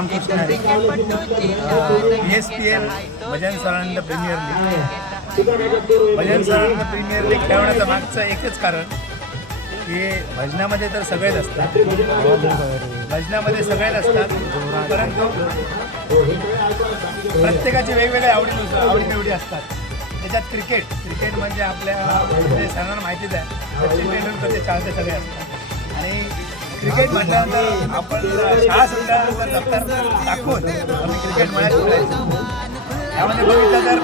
Ramakrishna Hari. ESPL भजन Swanand premier league. भजन Swanand premier league खेळवण्याचं मागचं एकच कारण की भजनामध्ये तर सगळेच असतात, भजनामध्ये सगळेच असतात, परंतु प्रत्येकाची वेगवेगळ्या आवडीनिवडी असतात. त्याच्यात क्रिकेट म्हणजे आपल्या सर्वांना माहितीच आहे, सचिन तेंडुलकरचे चाहते सगळे असतात. आणि क्रिकेट म्हटल्यानंतर आपण शाळा सुद्धा दप्तर टाकून आम्ही क्रिकेट मॅच खेळायचो. यामध्ये बघितलं तर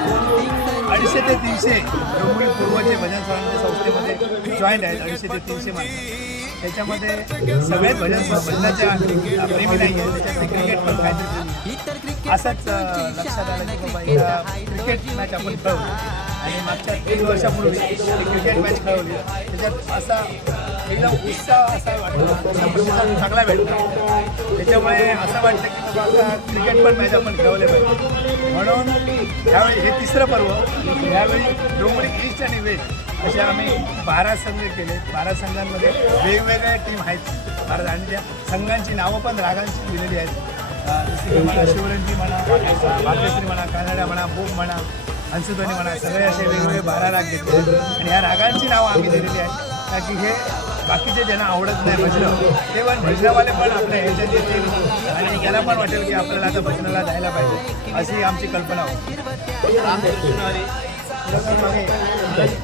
250 ते 300 डोंबिवली पूर्वचे भजन स्वानंद संस्थेमध्ये जॉईंट आहेत. 250 ते 300 माणसं. त्याच्यामध्ये सगळेच भजनाच्या प्रेमी नाही आहे, त्याच्यात क्रिकेट पण काहीतरी असंच लक्षात आलं की बाबा एकदा क्रिकेट मॅच आपण खेळवली आणि मागच्या 3 वर्षापूर्वी क्रिकेट मॅच खेळवली. त्याच्यात असा एकदम उत्साह असा वाटतो, प्रतिसाद चांगला भेटतो. त्याच्यामुळे असं वाटतं की बाबा आता क्रिकेट पण मॅच आपण खेळवले पाहिजे. म्हणून यावेळी हे 3रं पर्व. यावेळी डोंबिवली ईस्ट आणि वेस्ट असे आम्ही 12 संघ केले. 12 संघांमध्ये वेगवेगळ्या टीम आहेत आणि त्या संघांची नावं पण रागांची दिलेली आहेत. जसे की म्हणा शिवरंजी म्हणा, भाग्यश्री म्हणा, कानड्या म्हणा, बोप म्हणा, हंसध्वनी म्हणा, सगळे असे वेगवेगळे 12 राग घेतले आणि ह्या रागांची नावं आम्ही दिलेली आहेत. कारण की हे बाकीचे ज्यांना आवडत नाही भजनं, ते पण भजनावाले पण आपल्या ह्याच्यात येतील आणि त्याला पण वाटेल की आपल्याला आता भजनाला जायला पाहिजे, अशी आमची कल्पना होती. रामकृष्ण हरी.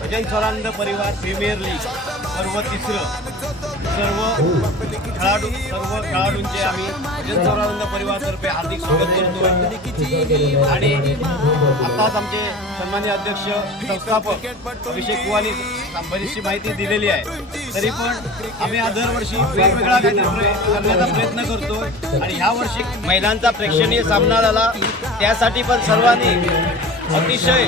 भजन स्वानंद परिवार प्रीमियर लीग पर्व 3रं. सर्व खेळाडूंचे आम्ही भजन स्वानंद परिवारातर्फे हार्दिक स्वागत करतो. आणि आताच आमचे सन्माननीय अध्यक्ष संस्थापक अभिषेक कुवानी बरीचशी माहिती दिलेली आहे. तरी पण आम्ही दरवर्षी वेगवेगळा काहीतरी करण्याचा प्रयत्न करतो आणि ह्या वर्षी महिलांचा प्रेक्षणीय सामना झाला. त्यासाठी पण सर्वांनी अतिशय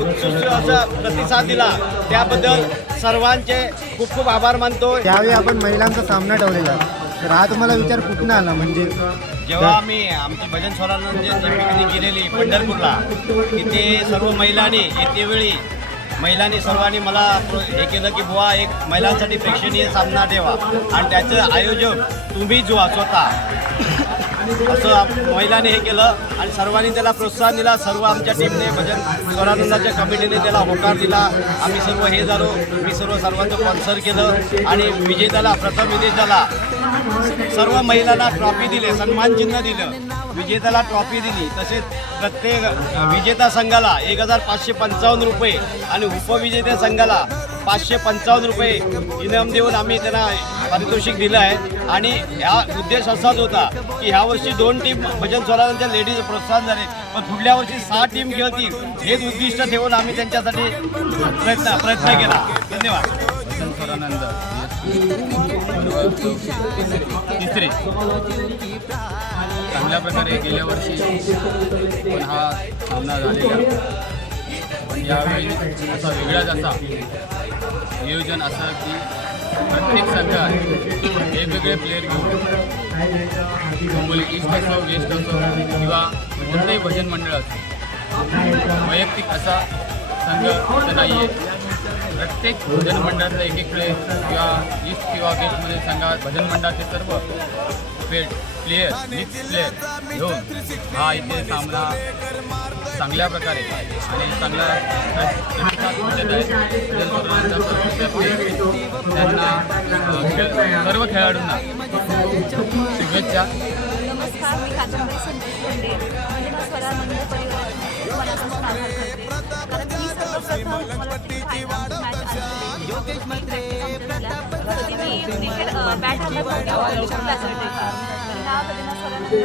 उत्सुक असा प्रतिसाद दिला. त्याबद्दल सर्वांचे खूप खूप आभार मानतो. त्यावेळी आपण महिलांचा सामना ठेवलेला, तर हा तुम्हाला विचार कुठून आला? म्हणजे जेव्हा आम्ही आमची भजन स्वानंदची पिकनिक गेलेली पंढरपूरला, तिथे सर्व महिलांनी येतेवेळी सर्वांनी मला हे केलं की बुवा एक महिलांसाठी प्रेक्षणीय सामना ठेवा आणि त्याचं आयोजक तुम्हीच व्हा स्वतः, असं महिलांनी हे केलं आणि सर्वांनी त्याला प्रोत्साहन दिला. सर्व आमच्या टीमने भजन स्वानंदाच्या कमिटीने त्याला होकार दिला. आम्ही सर्व हे झालो, मी सर्वांचं स्पॉन्सर केलं आणि विजेत्याला प्रथम विजेत्याला सर्व महिलांना ट्रॉफी दिले, सन्मानचिन्ह दिलं, विजेत्याला ट्रॉफी दिली. तसेच प्रत्येक विजेता संघाला 1555 रुपये आणि उपविजेत्या संघाला 555 रुपये इनाम देऊन आम्ही त्यांना पारितोषिक दिलं आहे. आणि ह्या उद्देश असाच होता की ह्या वर्षी 2 टीम भजन स्वानंदच्या लेडीज प्रोत्साहन झाले, पण पुढल्या वर्षी 6 टीम खेळतील हेच उद्दिष्ट ठेवून आम्ही त्यांच्यासाठी प्रयत्न केला. धन्यवाद. भजन स्वानंद 3री चांगल्या प्रकारे गेल्या वर्षी पण हा सामना झालेला, पण यावेळी असा वेगळाच असा नियोजन असं की प्रत्येक संघात वेगवेगळे प्लेयर घेऊन डोंबिवली ईस्ट असो, वेस्ट असो किंवा कोणतेही भजन मंडळ असो, वैयक्तिक असा संघ इथं नाही आहे. प्रत्येक भजन मंडळाचा एक प्लेयर किंवा ईस्ट किंवा वेस्टमध्ये संघात भजन मंडळाचे सर्व प्लेयर मिक्स प्लेयर घेऊन हा इथे सामना चांगल्या प्रकारे आणि चांगला प्रतिसाद मिळत आहे. त्यांना सर्व खेळाडूंना शुभेच्छा. नमस्कार, मी कादंबरी संदेश पंडे. भजन स्वानंद परिवार मनापासून आभार करते, कारण मी सर्वप्रथम मला कधी मी क्रिकेट बॅट हातात त्यासाठी ह्या भजन स्वानंदमध्ये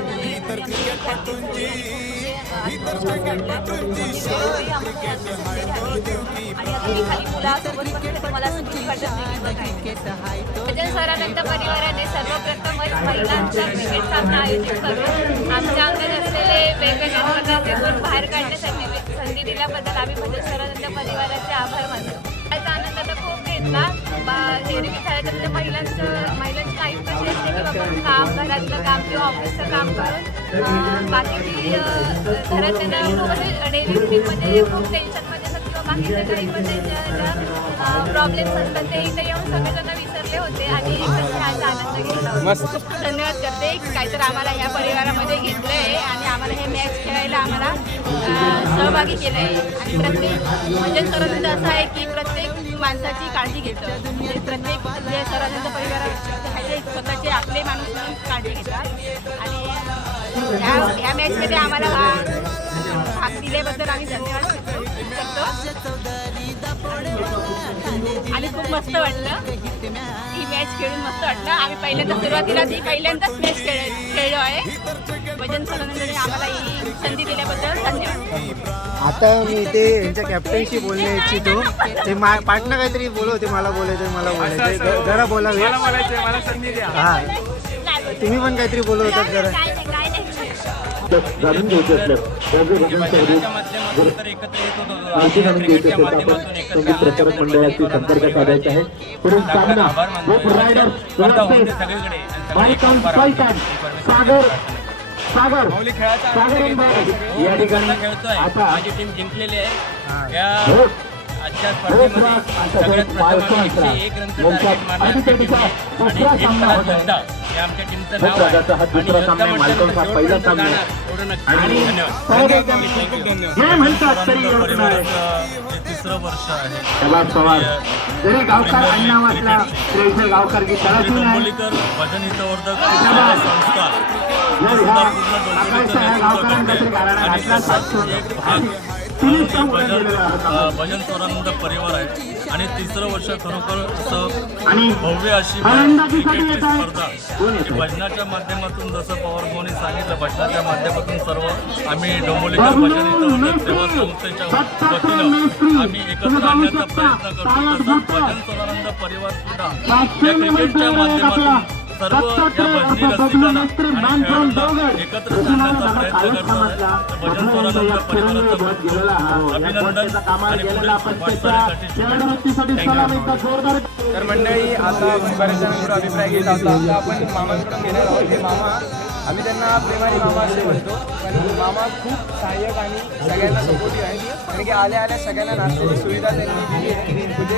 आणि आता मी खाली मुलासोबत मला संधी वाटत नाही. भजन स्वानंद परिवाराने सर्वप्रथमच महिलांचा क्रिकेट सामना आयोजित करून आमच्या अंगात असलेले वेगवेगळ्या प्रकारचे गुण बाहेर काढण्यासाठी संधी दिल्याबद्दल आम्ही भजन स्वानंद परिवाराचे आभार मानतो. त्याचा आनंद तर खूप घेतला. एरवी झालं तर महिलांची लाईफ कशी असते की बाबा काम, घरातलं काम किंवा ऑफिसचं काम करून बाकीची घरात त्यांना खूप असे डेली रुटीनमध्ये खूप टेन्शनमध्ये असतात किंवा बाकीच्या काही पण त्यांच्या प्रॉब्लेम्स असतात ते इथे येऊन सगळेजण विसरले आले होते आणि एकदम खेळायचा आनंद घेतला होता. खूप धन्यवाद करते काहीतरी आम्हाला ह्या परिवारामध्ये घेतलं आहे आणि आम्हाला हे मॅच खेळायला आम्हाला सहभागी केलं आहे. आणि प्रत्येक म्हणजे सरांचं असं आहे की प्रत्येक माणसाची काळजी घेतं. म्हणजे प्रत्येक जे सरांचं परिवाराचे स्वतःचे आपले माणूस म्हणून काळजी घेतात. आणि ह्या मॅचमध्ये आम्हाला भाग दिल्याबद्दल आम्ही धन्यवाद करतो. आणि खूप मस्त वाटलं ही मॅच खेळून मस्त वाटलं. आम्ही पहिल्यांदाच मॅच खेळलो आहे. भजन सरांनी आम्हाला ही संधी दिल्याबद्दल धन्यवाद. आता मी इथे यांच्या कॅप्टनशी बोलणे इच्छितो. ते पाटणं काहीतरी बोलवते, मला बोलायचं जरा बोलावे. मला संधी द्या. हा, तुम्ही पण काहीतरी बोलत होतात जरा. जाणून घ्यायचे असल्यास भजनाच्या माध्यमातून तर एकत्र येत होतो. क्रिकेटच्या माध्यमातून एकत्र संगीत प्रसारक मंडळाशी संपर्क साधायचा आहे. पुढील सामना आभार मानतो. रायडर स्पर्धा होते सगळीकडे आणि सगळे या ठिकाणी खेळतोय. आता माझी टीम जिंकलेली आहे. या आजच्या स्पर्धेमध्ये सगळ्यात प्रथम 101 रनचं टार्गेट मारलं आमच्या टीमने आणि 1 तास योद्धा हे आमच्या टीमचं नाव आहे. हा दुसरा सामना आहे. मालकांचा पहिला सामना आहे. एवढं नक्की. धन्यवाद. हे म्हणतात तरी होत नाही. तिसरं वर्ष आहे. शबाज पवार जरी गावकर अण्णा वाचला तरी गावकर की तळाशी नाही. डोंबोलीकर भजन हितवर्धक संस्था जर ह्या आकाशच्या ह्या गावकऱ्यांचा तरी घराणा घातला सातशे एक भाग भजन स्वरानंद परिवार आहे. आणि तिसरं वर्ष खरोखर असं आणि भव्य अशी क्रिकेटची स्पर्धा ही भजनाच्या माध्यमातून जसं पवार भाऊनी सांगितलं भजनाच्या माध्यमातून सर्व आम्ही डोंबोलीकर भजन हितवर्धक सेवा संस्थेच्या वतीनं आम्ही एकत्र आणण्याचा प्रयत्न करतो. तसंच भजन स्वरानंद परिवार सुद्धा या क्रिकेटच्या माध्यमातून सर्व या भजनी रसिकांना आणि खेळाडूंना एकत्र आणण्याचा प्रयत्न करतो. भजन स्वरानंद परिवाराचं अभिनंदन आणि पुढील वाटचालीसाठी तर मंडळी आता आपण बऱ्याच जणांकडून अभिप्राय घेत आहोत. आता आपण मामांकडून घेणार आहोत. हे मामा आम्ही त्यांना प्रेमाने मामा असे म्हणतो, पण मामा खूप सहाय्यक आणि सगळ्यांना सपोर्टिव्ह आहे. कारण की आल्या सगळ्यांना नाश्त्याची सुविधा त्यांनी दिली आहे. म्हणजे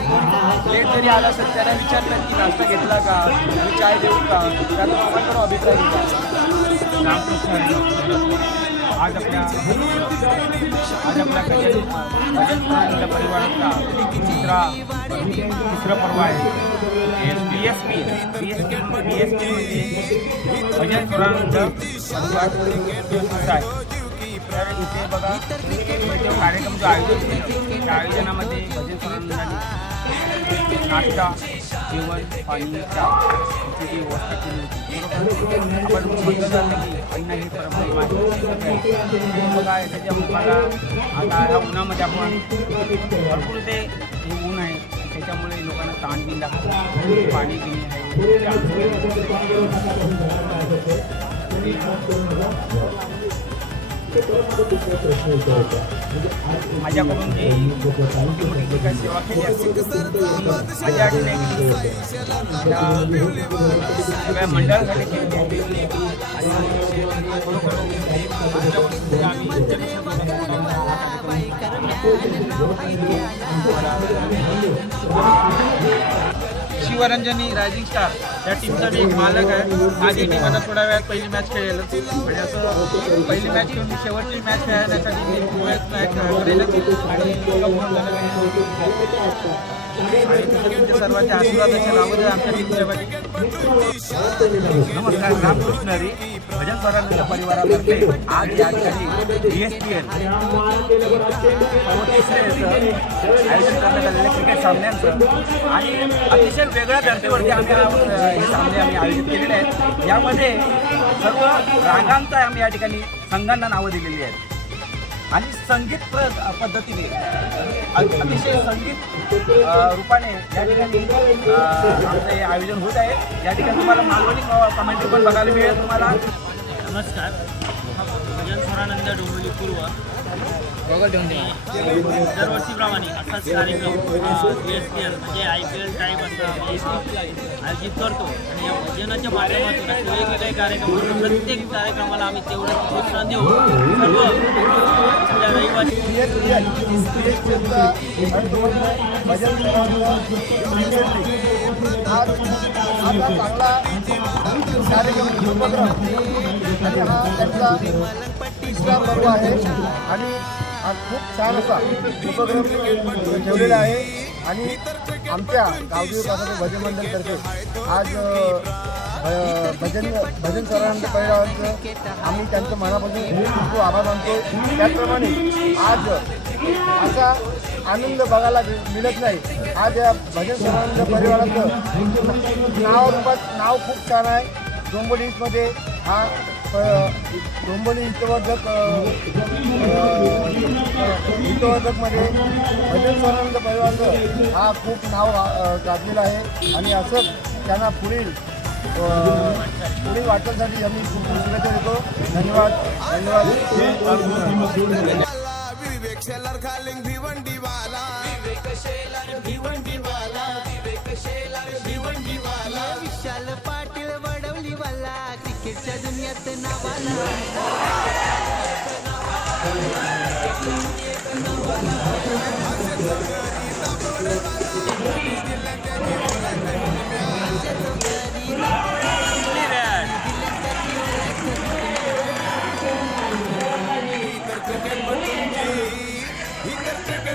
लेट जरी आला असेल त्यांना विचारतात की नाश्ता घेतला का, मी चाय देऊ का, त्यात मामांकडून अभिप्राय घेतात. आज आपल्या भजन परिवाराचा तिसरं पर्व आहे. BSP म्हणजे भजन स्वरानंद संस्था आहे. तर इथे बघा जो कार्यक्रम जो आयोजित केला त्या आयोजनामध्ये भजन स्वरानंदाने नाश्ता, जेवण, पाणी, चहा याची जी व्यवस्था केली होती. आपण म्हटलं जातं की अन्न ही परब्रह्म आहे. बघा त्याच्या मुखाला आता ह्या उन्हामध्ये आपण भरपूर ते हे ऊन आहे त्याच्यामुळे लोकांना ताण बिन लागतो. पाणी पिणे आहे. माझ्याकडून जी मोठी काही सेवा केली असते माझ्या आठवणी सगळ्या मंडळासाठी केली शिवरंजनी रायझिंग स्टार या टीमचा मी एक मालक आहे. माझी टीम आता थोड्या वेळात पहिली मॅच खेळेल आणि असं पहिली मॅच खेळून शेवटची मॅच खेळण्यासाठी मी गोव्यात मॅच करेल आणि तुमच्या सर्वांच्या आशीर्वादाच्या लाभच आहे आमच्या टीमच्या नमस्कार. रामकृष्ण हरी भजन स्वरानंद परिवारातर्फे आज या ठिकाणी ESPN आयोजन करण्यात आलेल्या क्रिकेट सामन्यांचं आणि अतिशय वेगळ्या धर्तीवरती आम्ही हे सामने आयोजित केलेले आहेत. यामध्ये सर्व रागांचा आम्ही या ठिकाणी संघांना नावं दिलेली आहेत आणि संगीत पद्धतीने अतिशय संगीत रूपाने या ठिकाणी आमचं हे आयोजन होत आहे. या ठिकाणी तुम्हाला मालवणी कमेंट्री पण बघायला मिळेल. तुम्हाला नमस्कार. भजन स्वरानंद डोंबिवली पूर्व दरवर्षीप्रमाणे असाच कार्यक्रम ESPN म्हणजे IPL टाईप असा आयोजित करतो आणि या भजनाच्या माध्यमातून वेगवेगळे कार्यक्रम प्रत्येक कार्यक्रमाला आम्ही तेवढं प्रोत्साहन देऊ. सर्व रहिवासी ESPN चा आणि तुम्हाला भजन आज चांगला कार्यक्रम उपक्रम आणि हा त्यांचा तिसरा पर्व आहे आणि हा खूप छान असा उपक्रम ठेवलेला आहे आणि आमच्या गावदेवी प्राथमिक भजन मंडळतर्फे आज भजन सरांच परिवारांचं आम्ही त्यांचं मनापासून खूप आभार मानतो. त्याचप्रमाणे आज असा आनंद बघायला मिळत नाही. आज या भजन सरांच्या परिवाराचं नाव खूप छान आहे. डोंबोली ईस्टमध्ये हा डोंबोली हितवर्धकमध्ये भजन सरांच्या परिवाराचं हा खूप नाव गाजलेलं आहे आणि असंच त्यांना पुढील वाटण्यासाठी आम्ही खूप शुभेच्छा देतो. धन्यवाद. विशाल पाटील वडवलीवाला क्रिकेटच्या दुनियात नावाला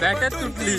बॅटर तुटली.